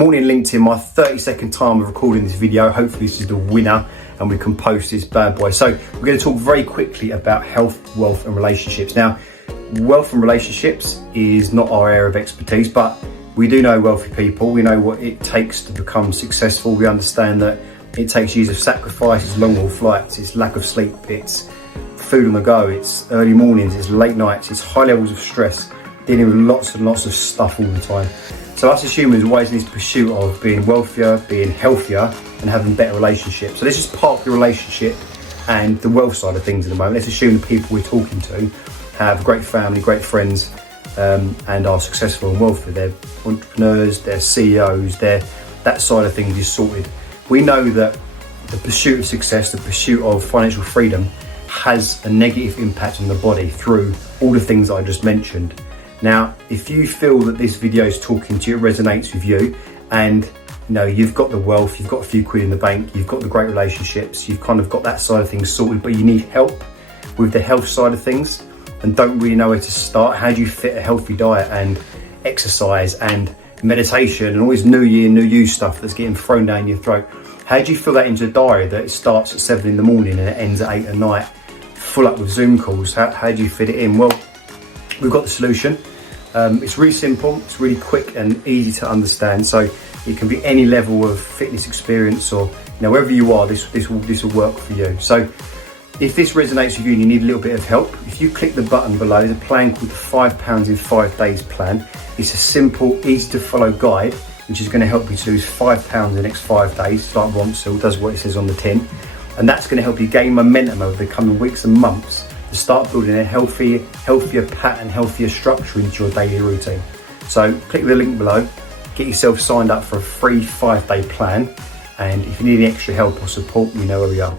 I'm on LinkedIn, my 30-second time of recording this video. Hopefully this is the winner and we can post this bad boy. So we're going to talk very quickly about health, wealth and relationships. Now, wealth and relationships is not our area of expertise, but we do know wealthy people. We know what it takes to become successful. We understand that it takes years of sacrifice, it's long haul flights, it's lack of sleep, it's food on the go, it's early mornings, it's late nights, it's high levels of stress, dealing with lots and lots of stuff all the time. So us as humans are always in this pursuit of being wealthier, being healthier and having better relationships. So let's just park the relationship and the wealth side of things at the moment. Let's assume the people we're talking to have great family, great friends, and are successful and wealthy. They're entrepreneurs, they're CEOs, that side of things is sorted. We know that the pursuit of success, the pursuit of financial freedom has a negative impact on the body through all the things I just mentioned. Now, if you feel that this video is talking to you, it resonates with you, and you've got the wealth, you've got a few quid in the bank, you've got the great relationships, you've kind of got that side of things sorted, but you need help with the health side of things and don't really know where to start. How do you fit a healthy diet and exercise and meditation and all this new year, new you stuff that's getting thrown down your throat? How do you fill that into a diary that it starts at 7 in the morning and it ends at 8 at night, full up with Zoom calls? How do you fit it in? Well, we've got the solution. It's really simple, it's really quick and easy to understand. So it can be any level of fitness experience or wherever you are, this will work for you. So if this resonates with you and you need a little bit of help, if you click the button below, there's a plan called the £5 in 5 days plan. It's a simple, easy to follow guide, which is going to help you to lose £5 in the next 5 days, like Ronsil does what it says on the tin. And that's going to help you gain momentum over the coming weeks and months to start building a healthier pattern, healthier structure into your daily routine. So click the link below, get yourself signed up for a free 5-day plan. And if you need any extra help or support, you know where we are.